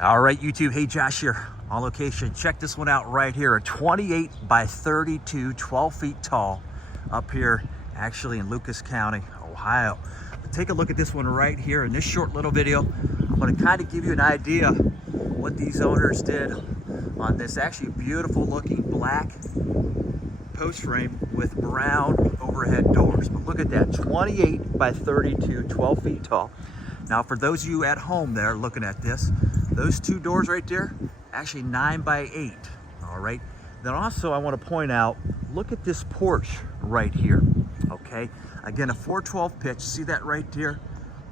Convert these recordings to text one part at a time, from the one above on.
All right, YouTube. Hey, Josh here on location. Check this one out right here. A 28 by 32, 12 feet tall, up here actually in Lucas County, Ohio. But take a look at this one right here in this short little video. I'm going to kind of give you an idea what these owners did on this actually beautiful looking black post frame with brown overhead doors. But look at that, 28 by 32, 12 feet tall. Now for those of you at home there looking at this, those two doors right there, actually 9 by 8, all right? Then also I want to point out, look at this porch right here, okay? Again, a 412 pitch, see that right there?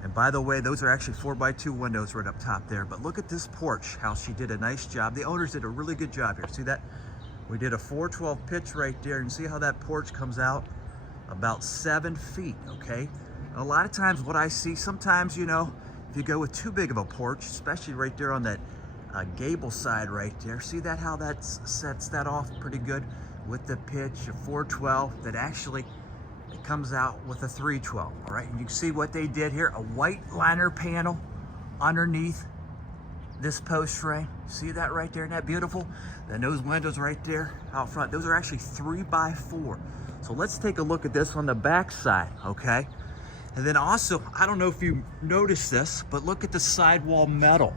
And by the way, those are actually 4x2 windows right up top there. But look at this porch, how she did a nice job. The owners did a really good job here, see that? We did a 412 pitch right there, and see how that porch comes out? About 7 feet, okay? And a lot of times what I see, sometimes, you know, if you go with too big of a porch, especially right there on that gable side right there, see that how that sets that off pretty good with the pitch, a 412 that actually it comes out with a 312, all right? And you can see what they did here, a white liner panel underneath this post frame. See that right there? Isn't that beautiful? Then those windows right there out front, those are actually 3x4. So let's take a look at this on the back side, okay? And then also, I don't know if you noticed this, but look at the sidewall metal.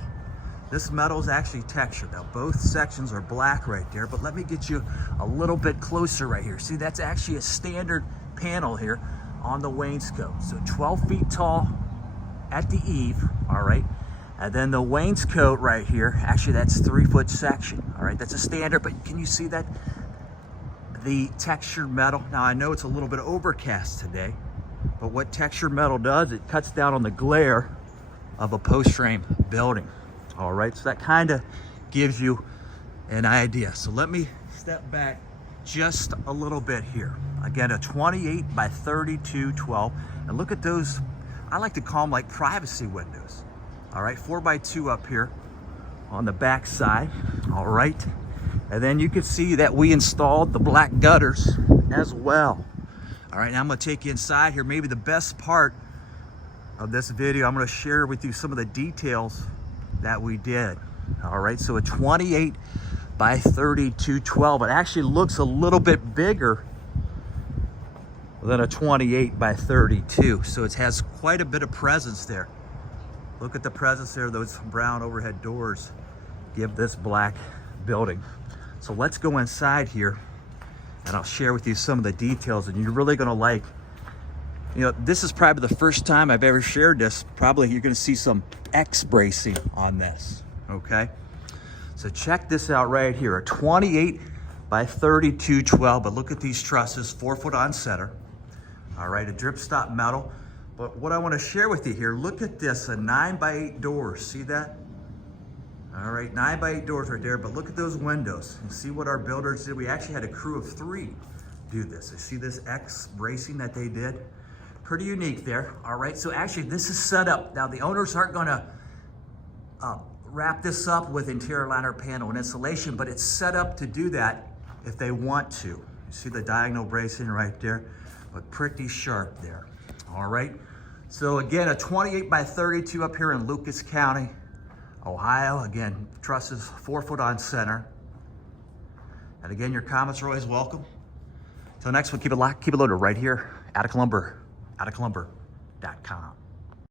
This metal is actually textured. Now both sections are black right there, but let me get you a little bit closer right here. See, that's actually a standard panel here on the wainscot. So 12 feet tall at the eave, all right? And then the wainscot right here, actually that's 3-foot section, all right? That's a standard, but can you see that? The textured metal. Now I know it's a little bit overcast today, but what textured metal does, it cuts down on the glare of a post frame building. All right, so that kind of gives you an idea. So let me step back just a little bit here. Again, a 28 by 32, 12. And look at those, I like to call them like privacy windows. All right, 4x2 up here on the back side. All right, and then you can see that we installed the black gutters as well. All right, now I'm gonna take you inside here. Maybe the best part of this video, I'm gonna share with you some of the details that we did. All right, so a 28 by 32, 12. It actually looks a little bit bigger than a 28 by 32. So it has quite a bit of presence there. Look at the presence there, those brown overhead doors give this black building. So let's go inside here and I'll share with you some of the details, and you're really gonna like, you know, this is probably the first time I've ever shared this. Probably you're gonna see some X bracing on this, okay? So check this out right here, a 28 by 32, 12, but look at these trusses, 4 foot on center. All right, a drip stop metal. But what I wanna share with you here, look at this, a 9 by 8 doors, see that? All right, 9 by 8 doors right there, but look at those windows. And see what our builders did. We actually had a crew of 3 do this. You see this X bracing that they did? Pretty unique there, all right? So actually this is set up. Now the owners aren't gonna wrap this up with interior liner panel and insulation, but it's set up to do that if they want to. You see the diagonal bracing right there, but pretty sharp there, all right? So again, a 28 by 32 up here in Lucas County, Ohio. Again, trusses 4 foot on center. And again, your comments are always welcome. Till next one, keep it locked, keep it loaded right here, Attica Lumber, atticalumber.com.